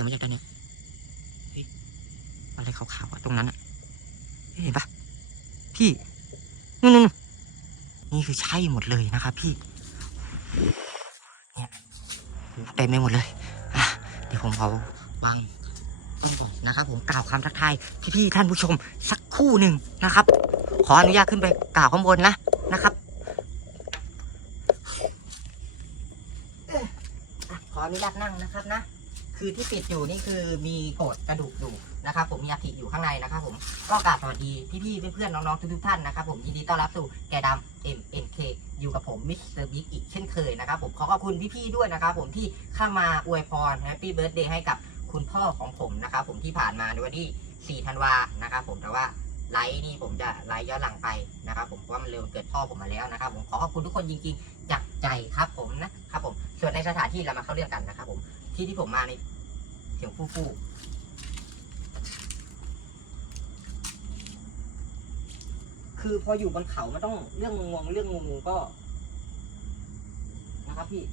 เสียงมาจากด้านเนี้ยเฮ้ยอะไรขาวๆอะตรงนั้นอะเฮ้ยเห็นปะพี่นู่นๆๆนี่คือใช่หมดเลยนะครับพี่เนี่ยเต็มไปหมดเลยอะเดี๋ยวผมเอาวางต้นก่อนนะครับ ผมกล่าวคำทักทายพี่ๆท่านผู้ชมสักครู่หนึ่งนะครับ ขออนุญาตขึ้นไปกล่าวข้างบนนะนะครับอะขออนุญาตนั่งนะครับนะ คือที่ปิดอยู่นี่คือมีโกดกระดูกอยู่นะครับผมมีอาทิอยู่ข้างในนะครับผมก็กราบสวัสดีพี่ๆเพื่อนๆน้องๆทุกๆท่านนะครับผมยินดีต้อนรับสู่แกดำ MNK อยู่กับผมมิสเตอร์บิ๊กอีกเช่นเคยนะครับผมขอขอบคุณพี่ๆด้วยนะครับผมที่เข้ามาอวยพรแฮปปี้เบิร์ดเดย์ให้กับคุณพ่อของผมนะครับผมที่ผ่านมาในวันที่ 4 ธันวานะครับผมแต่ว่าไลฟ์นี่ผมจะไลฟ์ย้อนหลังไปนะครับผมเพราะว่ามันเร็วเกิดพ่อผมมาแล้วนะครับผมขอขอบคุณทุกคนจริงๆจากใจครับผมนะครับผมส่วนในสถานที่เรามาเข้าเรื่องกันนะครับผมที่ที่ผมมาใน เสียงฟู่ฟู่คือพออยู่บนเขามันต้องเรื่องงวงเรื่องงูก็ นะครับพี่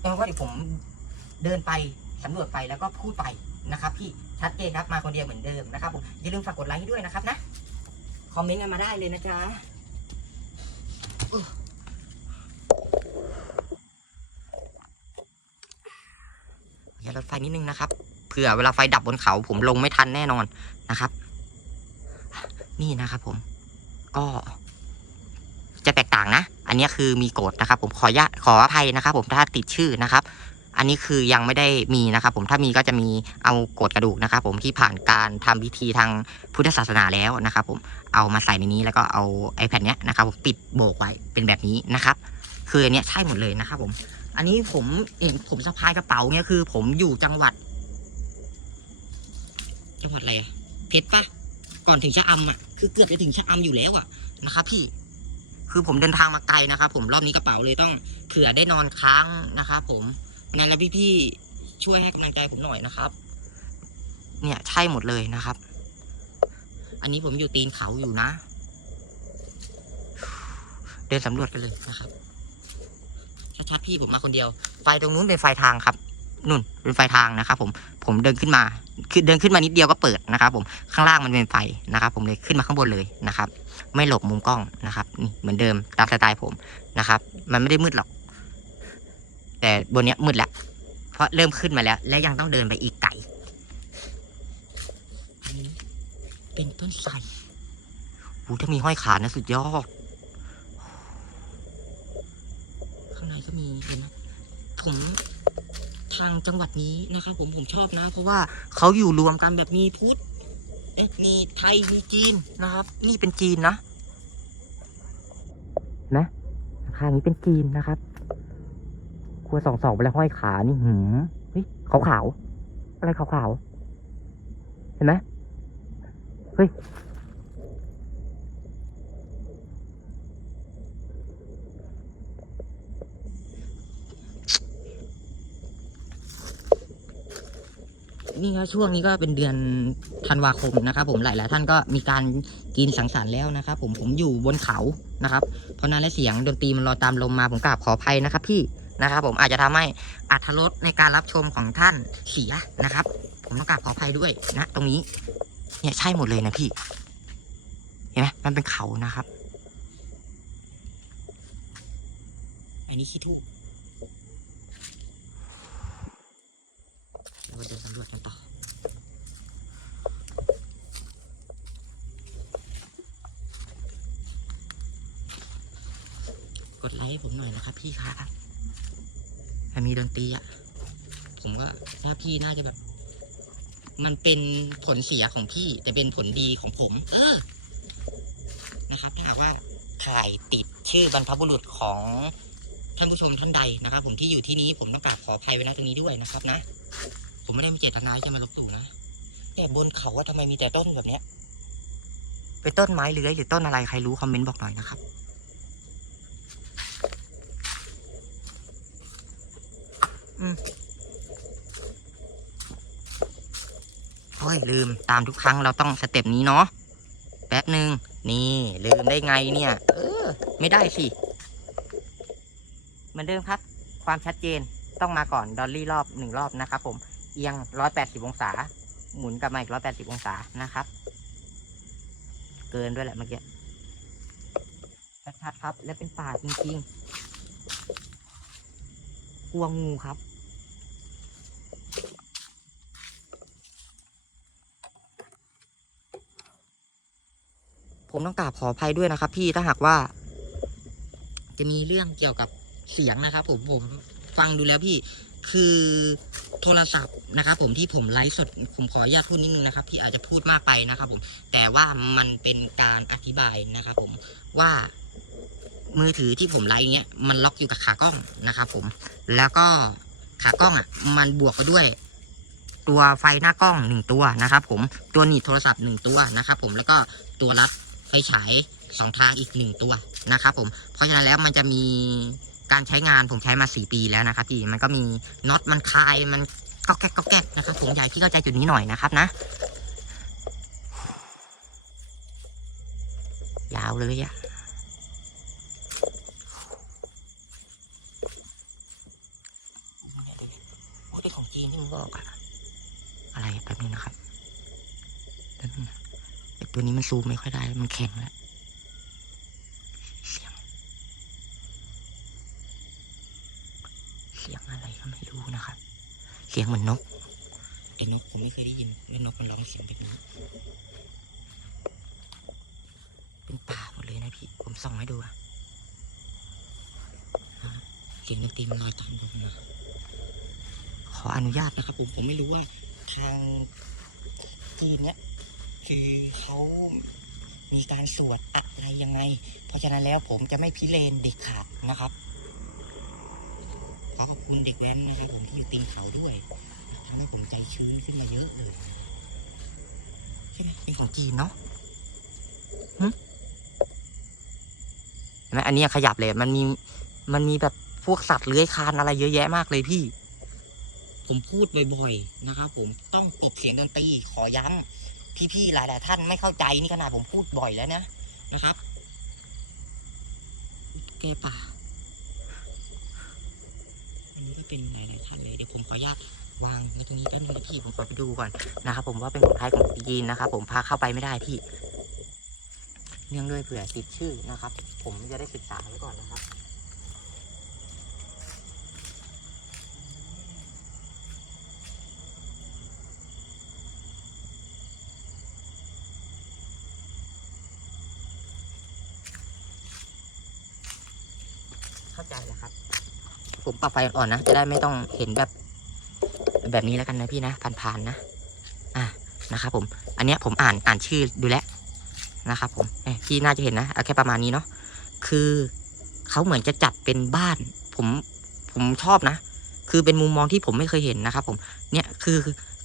แล้วก็เดี๋ยวผมเดินไปสำรวจไปแล้วก็พูดไปนะครับพี่ชัดเจนครับมาคนเดียวเหมือนเดิมนะครับผมอย่าลืมฝากกดไลค์ให้ด้วยนะครับนะ คอมเมนต์กันมาได้เลยนะจ๊ะ อย่าลดไฟนิดนึงนะครับเผื่อเวลาไฟดับบนเขา ผมลงไม่ทันแน่นอนนะครับ นี่นะครับผม ก็จะแตกต่างนะ อันนี้คือมีโกฎนะครับ ผมขออนุญาตขออภัยนะครับ ผมถ้าติดชื่อนะครับ อันนี้คือยังไม่ได้มีนะครับ ผมถ้ามีก็จะมีเอาโกฎกระดูกนะครับ ผมที่ผ่านการทำพิธีทางพุทธศาสนาแล้วนะครับ ผมเอามาใส่ในนี้แล้วก็เอา iPad เนี้ยนะครับ ผมปิดโบกไว้เป็นแบบนี้นะครับ คืออันเนี้ยใช่หมดเลยนะครับ ผม อันนี้ผมเองผมสะพายกระเป๋าเนี่ยคือ ผมอยู่จังหวัด จังหวัดอะไรเพชรปะก่อนถึงชะอำอะคือเกือบจะถึงชะอำอยู่แล้วอะนะครับพี่คือผมเดินทางมาไกลนะครับผมรอบนี้กระเป๋าเลยต้องเผื่อได้นอนค้างนะครับผมนั่นแล้วพี่ๆช่วยให้กำลังใจผมหน่อยนะครับ เนี่ยใช่หมดเลยนะครับ อันนี้ผมอยู่ตีนเขาอยู่นะ เดินสำรวจกันเลยนะครับ ชัดๆพี่ผมมาคนเดียว ไฟตรงนู้นเป็นไฟทางครับนุ่นเป็นไฟทางนะครับผมผมเดินขึ้นมาคือเดินขึ้นมานิดเดียวก็เปิดนะครับผมข้างล่างมันเป็นไฟนะครับผมเลยขึ้นมาข้างบนเลยนะครับ ไม่หลบมุมกล้องนะครับนี่เหมือนเดิมตามสไตล์ผมนะครับ มันไม่ได้มืดหรอก แต่บนเนี้ยมืดแล้ว เพราะเริ่มขึ้นมาแล้ว และยังต้องเดินไปอีกไกลอันนี้เป็นต้นไทรโอ้ถ้ามีห้อยขานะสุดยอด ข้าง ในก็มีเห็นไหมผมทางจังหวัดนี้นะครับผมผมชอบนะ เพราะว่าเขาอยู่รวมกันแบบมีพุทธเอ๊ะมีไทยมีจีนนะครับ นี่เป็นจีนนะนะข้างนี้เป็นจีนนะครับ ครัวสองสองไปแล้วห้อยขานี่หืมเฮ้ยขาวขาวอะไรขาวขาวเห็นไหมเฮ้ย นี่ครับช่วงนี้ก็เป็นเดือนธันวาคมนะครับ ผมหลาย ๆ ท่านก็มีการกินสังสรรค์แล้วนะครับ ผมผมอยู่บนเขานะครับ เพราะนั้นและเสียงดนตรีมันรอตามลมมาผมกราบขออภัยนะครับ พี่นะครับผมอาจจะทำให้อัธรสในการรับชมของท่านเสียนะครับ ผมต้องกราบขออภัยด้วยนะ ตรงนี้ เนี่ยใช่หมดเลยนะพี่ เห็นไหมมันเป็นเขานะครับ อันนี้ขี้ทูบเรวจกันต่อกดไลค์ผมหน่อยนะครับพี่ครับถ้ามีดนตรีอะ ผมว่าถ้าพี่น่าจะแบบ มันเป็นผลเสียของพี่ แต่เป็นผลดีของผม เออ นะครับถ้าว่าถ่ายติดชื่อบรรพบุรุษของท่านผู้ชมท่านใดนะครับ ผมที่อยู่ที่นี้ผมต้องกราบขออภัยไว้ณตรงนี้ด้วยนะครับนะ ผมไม่ได้มีเจตนาจะมาลบหลู่นะแต่บนเขาว่าทำไมมีแต่ต้นแบบเนี้ย เป็นต้นไม้เลื้อยหรือต้นอะไรใครรู้คอมเมนต์บอกหน่อยนะครับ อืมโอ้ยลืมตามทุกครั้งเราต้องสเต็ปนี้เนาะแป๊บหนึ่งนี่ลืมได้ไงเนี่ย เออ ไม่ได้สิเหมือนเดิมครับ ความชัดเจนต้องมาก่อนดอลลี่รอบหนึ่งรอบนะครับผม เอียงร้อยแปดสิบองศา หมุนกลับมาอีกร้อยแปดสิบองศานะครับ เกินด้วยแหละเมื่อกี้ชัดๆครับ และเป็นป่าจริงๆ กลัวงูครับ ผมต้องกราบขออภัยด้วยนะครับ พี่ถ้าหากว่า จะมีเรื่องเกี่ยวกับเสียงนะครับ ผมผมฟังดูแล้วพี่ คือโทรศัพท์นะครับผมที่ผมไลฟ์สดผมขออนุญาตพูดนิดนึงนะครับพี่อาจจะพูดมากไปนะครับผม แต่ว่ามันเป็นการอธิบายนะครับผมว่ามือถือที่ผมไลฟ์เนี้ยมันล็อกอยู่กับขากล้องนะครับผม แล้วก็ขากล้องอะ มันบวกกันด้วย ตัวไฟหน้ากล้องหนึ่งตัวนะครับผมตัวหนีบโทรศัพท์หนึ่งตัวนะครับผมแล้วก็ตัวรัดไฟฉายสองทางอีกหนึ่งตัวนะครับผมเพราะฉะนั้นแล้วมันจะมี การใช้งานผมใช้มาสี่ปีแล้วนะครับพี่มันก็มีน็อตมันคลายมันก็แก๊กก็แก๊กนะครับผมอยากให้พี่เข้าใจจุดนี้หน่อยนะครับนะ ยาวเลยอะโอ้ยเป็นของจีนที่มึงบอกอะอะไรแป๊บนึงนะครับแป๊บนึงนะไอตัวนี้มันซูมไม่ค่อยได้ มันแข็งแล้ว เสียง เสียงอะไรก็ไม่รู้นะครับ เสียงเหมือนนกไอ้นกผมไม่เคยได้ยินแล้วนกมันร้องเสียงแบบนี้เป็นป่าหมดเลยนะพี่ ผมส่องให้ดูอะอ่าเสียงดนตรีมันลอยตามผมนะขออนุญาตนะครับผมผมไม่รู้ว่าทางจีนเนี้ยคือเขามีการสวดอะไรยังไง เพราะฉะนั้นแล้วผมจะไม่พิเรนเด็กขาดนะครับ คุณเด็กแว้นนะครับผมที่อยู่ตีนเขาด้วยทำให้ผมใจชื้นขึ้นมาเยอะเลยใช่ไหมเป็นของจีนเนาะหึเห็นไหมอันเนี้ยขยับเลยมันมีมันมีแบบพวกสัตว์เลื้อยคลานอะไรเยอะแยะมากเลยพี่ ผมพูดบ่อยๆนะครับผมต้องกบเสียงดนตรีขอย้ำพี่ๆหลายๆท่านไม่เข้าใจนี่ขนาดผมพูดบ่อยแล้วนะนะครับ แกป่าันนี้ก็เป็นหลายๆท่านเลยเดี๋ยวผมขออนุญาตวางไว้ตรงนี้แป๊บนึงนะพี่ผมขอไปดูก่อนนะครับผมว่าเป็นของไทยของจีนนะครับผมพาเข้าไปไม่ได้พี่ เนื่องด้วยเผื่อติดชื่อนะครับ ผมจะได้ศึกษาไว้ก่อนนะครับ เข้าใจแล้วครับ ผม ปรับไฟอ่อนๆนะ จะได้ไม่ต้องเห็นแบบ แบบนี้แล้วกันนะพี่นะผ่านๆนะ อะนะครับผม อันเนี้ยผมอ่านอ่านชื่อดูแลนะครับผมพี่น่าจะเห็นนะเอาแค่ประมาณนี้เนาะคือเขาเหมือนจะจัดเป็นบ้าน ผมผมชอบนะ คือเป็นมุมมองที่ผมไม่เคยเห็นนะครับ ผมเนี่ยคือ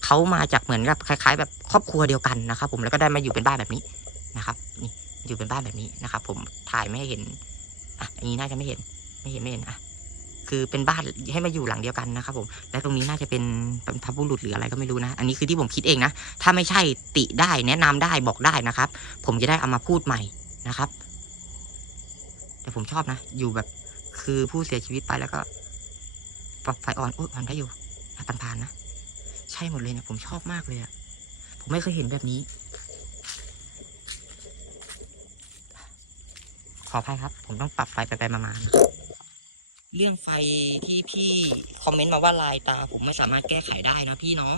เขามาจากเหมือนกับคล้าย ๆ แบบครอบครัวเดียวกันนะครับ ผมแล้วก็ได้มาอยู่เป็นบ้านแบบนี้นะครับนี่อยู่เป็นบ้านแบบนี้นะครับ ผมถ่ายไม่ให้เห็นอะอันนี้น่าจะไม่เห็นไม่เห็นไม่เห็นอะ คือเป็นบ้านให้มาอยู่หลังเดียวกันนะครับผมและตรงนี้น่าจะเป็นบรรพบุรุษหรืออะไรก็ไม่รู้นะ อันนี้คือที่ผมคิดเองนะ ถ้าไม่ใช่ติได้แนะนำได้บอกได้นะครับ ผมจะได้เอามาพูดใหม่นะครับ แต่ผมชอบนะ อยู่แบบคือผู้เสียชีวิตไปแล้วก็ปรับไฟอ่อนโอ้ยอ่อนได้อยู่ผ่านผ่านๆนะ ใช่หมดเลยเนี่ยผมชอบมากเลยอะผมไม่เคยเห็นแบบนี้ ขออภัยครับ ผมต้องปรับไฟไปไปๆมาๆนะ เรื่องไฟที่พี่คอมเมนต์มาว่าลายตา ผมไม่สามารถแก้ไขได้นะพี่เนาะ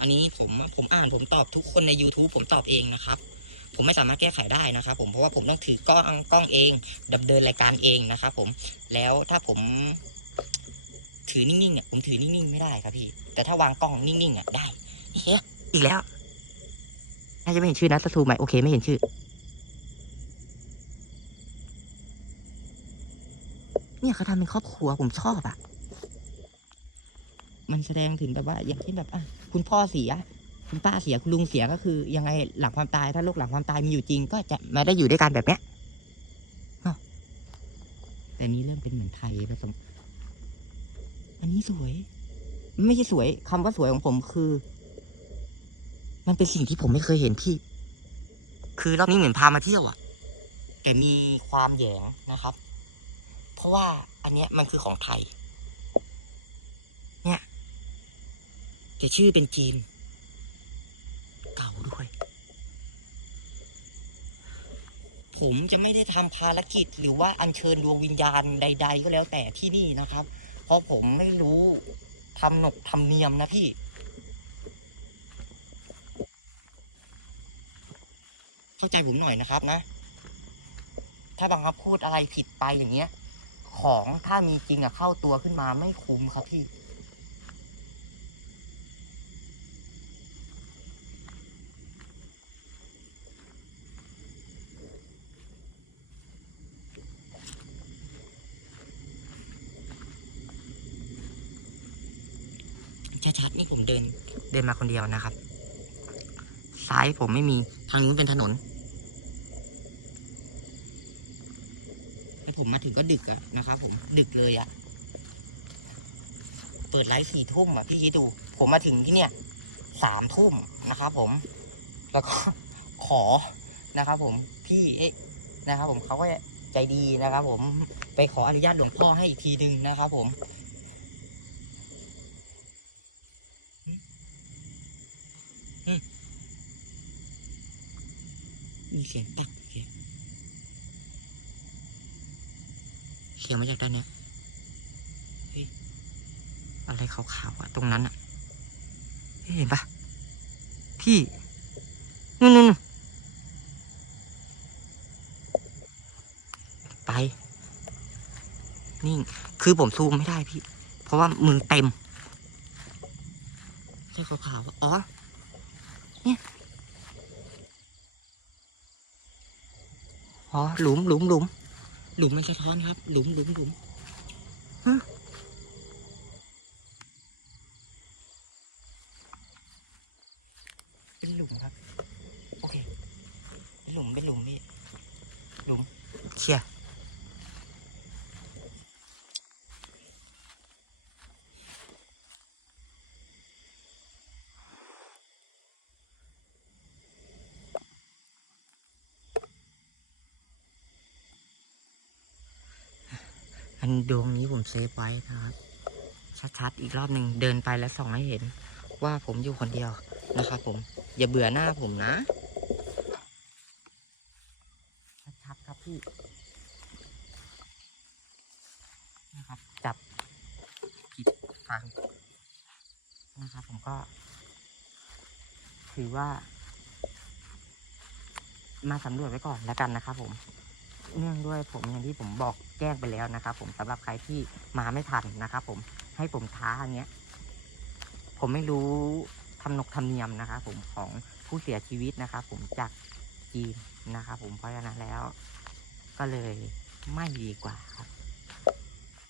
อันนี้ผมผมอ่านผมตอบทุกคนใน YouTube ผมตอบเองนะครับ ผมไม่สามารถแก้ไขได้นะครับผมเพราะว่าผมต้องถือกล้องกล้องเองดำเนินรายการเองนะครับผมแล้วถ้าผม ถือนิ่งๆเนี่ยผมถือนิ่งๆไม่ได้ครับพี่ แต่ถ้าวางกล้องนิ่งๆอะได้เฮ้ยอีกแล้วน่าจะไม่เห็นชื่อนะสถูไหมโอเคไม่เห็นชื่อ เนี่ยเขาทำเป็นครอบครัวผมชอบอะ่ะ มันแสดงถึงแบบว่า อย่างเช่นแบบอะคุณพ่อเสีย คุณป้าเสียคุณลุงเสียก็คือ ยังไงหลังความตายถ้าโลกหลังความตายมีอยู่จริง ก็จะมาได้อยู่ด้วยกันแบบเนี้ยแต่นี้เริ่มเป็นเหมือนไทยผสมอันนี้สวย ไม่ใช่สวยคำว่าสวยของผมคือ มันเป็นสิ่งที่ผมไม่เคยเห็นพี่ คือรอบนี้เหมือนพามาเที่ยวอะ่ะแต่มีความแยงนะครับ ราะว่าอันเนี้ยมันคือของไทยแต่ชื่อเป็นจีน เก่าด้วย ผมจะไม่ได้ทำภารกิจหรือว่าอัญเชิญดวงวิญญาณใด ๆ ก็แล้วแต่ที่นี่นะครับ เพราะผมไม่รู้ทำหนกทำเนียมนะพี่เข้าใจผมหน่อยนะครับนะ ถ้าบางครับพูดอะไรผิดไปอย่างเงี้ย ของถ้ามีจริงอะเข้าตัวขึ้นมาไม่คุ้มครับพี่ ชัดๆนี่ผมเดิน เดินมาคนเดียวนะครับ ซ้ายผมไม่มีทางนู้นเป็นถนน แล้วผมมาถึงก็ดึกอะนะครับผมดึกเลยอะเปิดไลฟ์สี่ทุ่มอะพี่คิดดู ผมมาถึงที่เนี่ยสามทุ่มนะครับผม แล้วก็ขอนะครับ ผมพี่เอ๊ะนะครับ ผมเขาก็ใจดีนะครับ ผมไปขออนุญาตหลวงพ่อให้อีกทีหนึ่งนะครับ ผมมีเสียงปัก เสียงมาจากด้านเนี้ยเฮ้ยอะไรขาวๆอะตรงนั้นอะเห็นปะพี่นู่นนู่นไป นี่คือผมซูมไม่ได้พี่ เพราะว่ามือเต็มใช่ขาวๆอะอ๋ออ๋อ หลุมหลุมหลุม หลุมมันสะท้อนครับ หลุมหลุมหลุมฮะเป็นหลุมครับ โอเค เป็นหลุมเป็นหลุมพี่หลุมเคลียร์อันดวงนี้ผมเซ ฟไว้นะครับ ชัดๆอีกรอบหนึ่งเดินไปแล้วส่องให้เห็น ว่าผมอยู่คนเดียวนะครับผม อย่าเบื่อหน้าผมนะ ชัดๆครับพี่นะครับ จับผิดฟังนะครับผมก็ ถือว่า มาสำรวจไว้ก่อนแล้วกันนะครับผม เนื่องด้วยผมอย่างที่ผมบอกแจ้งไปแล้วนะครับ ผมสำหรับใครที่มาไม่ทันนะครับ ผมให้ผมท้าอย่างเงี้ย ผมไม่รู้ทำนกทำเนียมนะครับ ผมของผู้เสียชีวิตนะครับ ผมจากจีนนะครับ ผมเพราะฉะนั้นแล้ว ก็เลยไม่ดีกว่าครับ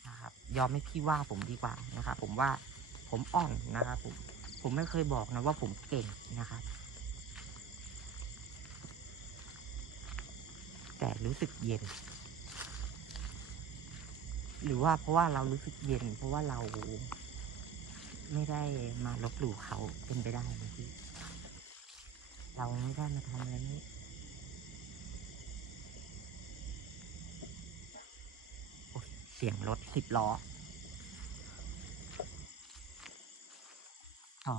นะครับ ยอมให้พี่ว่าผมดีกว่านะครับ ผมว่าผมอ่อนนะครับ ผมผมไม่เคยบอกนะว่าผมเก่งนะครับ แต่รู้สึกเย็น หรือว่าเพราะว่าเรารู้สึกเย็น เพราะว่าเราไม่ได้มาลบหลู่เขาเป็นไปได้นะพี่เราไม่ได้มาทำอะไรนี้โอ๊ยเสียงรถสิบล้อต่อ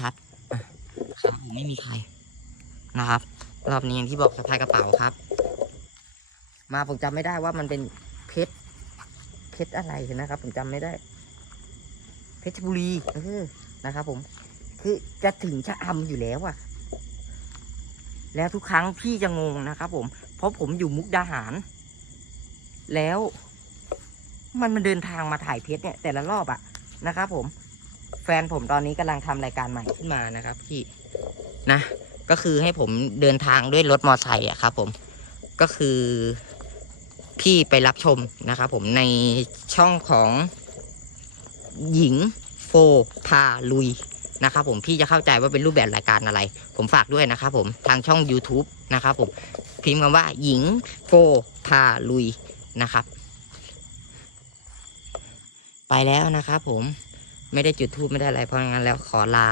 ชัดๆครับผมไม่มีใคร นะครับรอบนี้อย่างที่บอกสะพายกระเป๋าครับ มาผมจำไม่ได้ว่ามันเป็นเพชรเพชรอะไรนะครับ ผมจำไม่ได้ เพชรบุรีเออนะครับ ผม คือจะถึงชะอำอยู่แล้วอะแล้วทุกครั้งพี่จะงงนะครับผม เพราะผมอยู่มุกดาหาร แล้ว มันมันเดินทางมาถ่ายเพชรเนี่ย แต่ละรอบอะนะครับ ผม แฟนผมตอนนี้กำลังทำรายการใหม่ขึ้นมานะครับ พี่นะ ก็คือให้ผมเดินทางด้วยรถมอไซค์อะครับ ผมก็คือพี่ไปรับชมนะครับผมในช่องของหญิงโฟพาลุยนะครับผมพี่จะเข้าใจว่าเป็นรูปแบบรายการอะไร ผมฝากด้วยนะครับผมทางช่อง YouTube นะครับผมพิมพ์คำว่าหญิงโฟพาลุยนะครับ ไปแล้วนะครับผมไม่ได้จุดทูบไม่ได้อะไรเพราะงั้นแล้วขอลา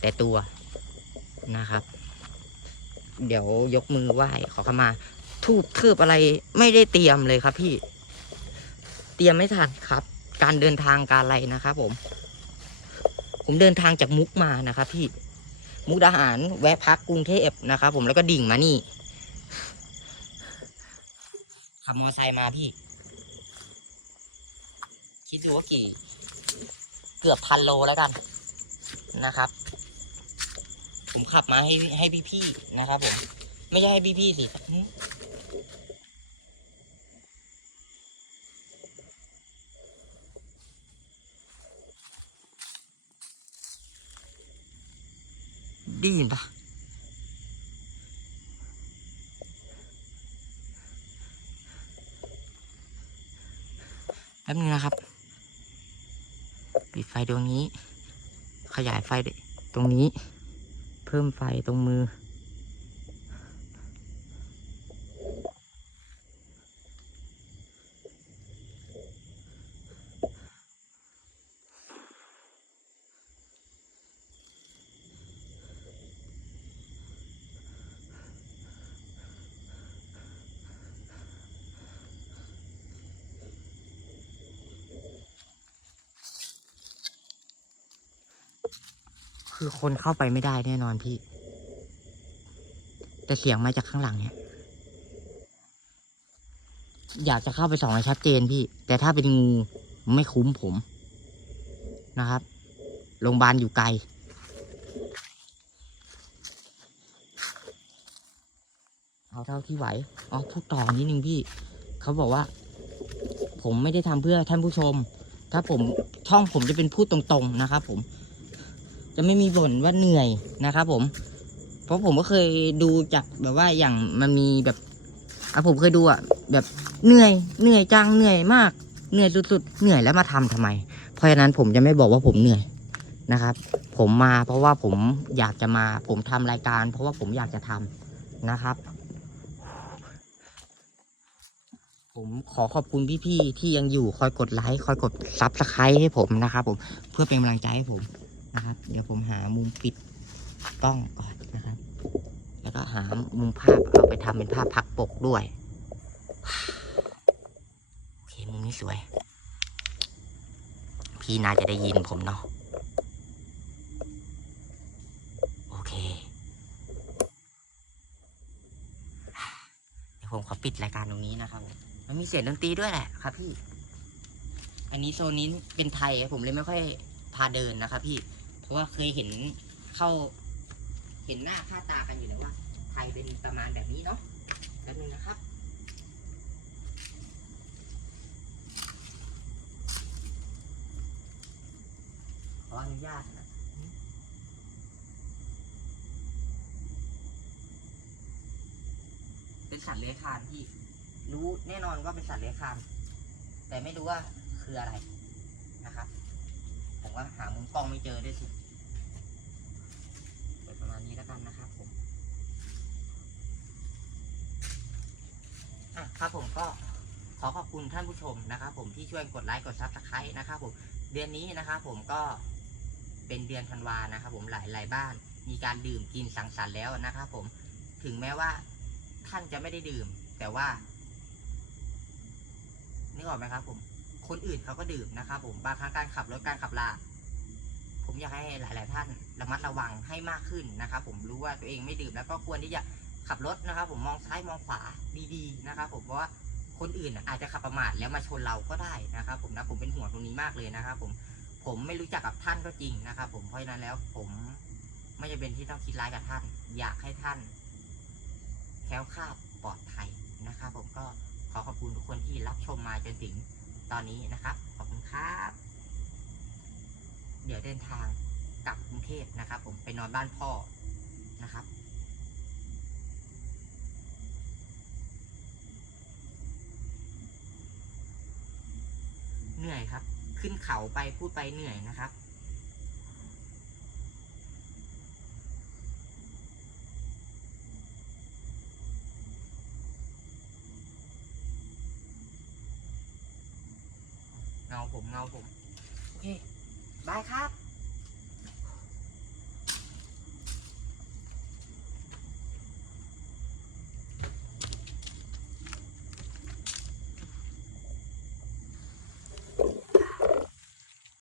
แต่ตัวนะครับ เดี๋ยวยกมือไหว้ขอเข้ามาทูบเทืบอะไรไม่ได้เตรียมเลยครับพี่ เตรียมไม่ทันครับ การเดินทางการอะไรนะครับผม ผมเดินทางจากมุกมานะครับพี่ มุกดาหารแวะพักกรุงเทพนะครับผมแล้วก็ดิ่งมานี่ขับมอเตอร์ไซค์มาพี่ คิดดูว่ากี่ เกือบพันโลแล้วกันนะครับ ผมขับมาให้ให้พี่ๆนะครับผม ไม่ใช่ให้พี่ๆสิหึได้ยินปะแป๊บนึงนะครับ ปิดไฟดวงนี้ ขยายไฟตรงนี้ เพิ่มไฟตรงมือ คือคนเข้าไปไม่ได้แน่นอนพี่ แต่เสียงมาจากข้างหลังเนี่ย อยากจะเข้าไปส่องให้ชัดเจนพี่ แต่ถ้าเป็นงูไม่คุ้มผมนะครับ โรงพยาบาลอยู่ไกล เอาเท่าที่ไหว อ๋อพูดต่อนิดนึงพี่ เขาบอกว่า ผมไม่ได้ทำเพื่อท่านผู้ชม ถ้าผมช่องผมจะเป็นพูดตรงๆนะครับผม จะไม่มีบ่นว่าเหนื่อยนะครับผมเพราะผมก็เคยดูจากแบบว่าอย่างมันมีแบบอะผมเคยดูอะแบบเหนื่อยเหนื่อยจังเหนื่อยมาก เหนื่อยสุดๆเหนื่อยแล้วมาทำทำไม เพราะฉะนั้นผมจะไม่บอกว่าผมเหนื่อยนะครับ ผมมาเพราะว่าผมอยากจะมาผมทำรายการ เพราะว่าผมอยากจะทำนะครับ ผมขอขอบคุณพี่ๆที่ยังอยู่คอยกดไลค์คอยกดซับสไครต์ให้ผมนะครับผมเพื่อเป็นกำลังใจให้ผม นะครับ เดี๋ยวผมหามุมปิดกล้องก่อนนะครับ แล้วก็หามุมภาพเอาไปทำเป็นภาพพักปกด้วยโอเคมุมนี้สวย พี่นาจะได้ยินผมเนาะโอเคเดี๋ยวผมขอปิดรายการตรงนี้นะครับมมันมีเสียงดนตรีด้วยแหละครับพี่ อันนี้โซนนี้เป็นไทยผมเลยไม่ค่อยพาเดินนะครับพี่ เพราะว่าเคยเห็นเข้า เห็นหน้าค่าตากันอยู่แล้วว่า ไทยเป็นประมาณแบบนี้เนาะแป๊บนึงนะครับขออนุญาตนะเป็นสัตว์เลื้อยคลานพี่ รู้แน่นอนว่าเป็นสัตว์เลื้อยคลาน แต่ไม่รู้ว่าคืออะไรนะครับ ว่าหามุมกล้องไม่เจอด้วยสิเป็นประมาณนี้แล้วกันนะครับผมอะครับผมก็ขอขอบคุณท่านผู้ชมนะครับ ผมที่ช่วยกดไลค์กดซับสไครต์นะครับผมเดือนนี้นะครับผมก็เป็นเดือนธันวานะครับ ผมหลายหลายบ้าน มีการดื่มกินสังสรรค์แล้วนะครับผมถึงแม้ว่าท่านจะไม่ได้ดื่ม แต่ว่านึกออกไหมครับผม คนอื่นเขาก็ดื่มนะครับผมบางครั้งการขับรถการขับลาผมอยากให้หลาย ๆ ท่านระมัดระวังให้มากขึ้นนะครับ ผมรู้ว่าตัวเองไม่ดื่มแล้วก็ควรที่จะขับรถนะครับ ผมมองซ้ายมองขวาดี ๆ นะครับ ผมเพราะว่าคนอื่นอาจจะขับประมาทแล้วมาชนเราก็ได้นะครับ ผมนะผมเป็นห่วงตรงนี้มากเลยนะครับ ผมผมไม่รู้จักกับท่านก็จริงนะครับ ผมเพราะฉะนั้นแล้วผมไม่จำเป็นที่ต้องคิดร้ายกับท่าน อยากให้ท่านแคล้วคลาดปลอดภัยนะครับ ผมก็ขอขอบคุณทุกคนที่รับชมมาจนถึง ตอนนี้นะครับ ขอบคุณครับ เดี๋ยวเดินทางกลับกรุงเทพนะครับ ผมไปนอนบ้านพ่อนะครับเหนื่อยครับ ขึ้นเขาไปพูดไปเหนื่อยนะครับ เงาผมเงาผม โอเค บายครับ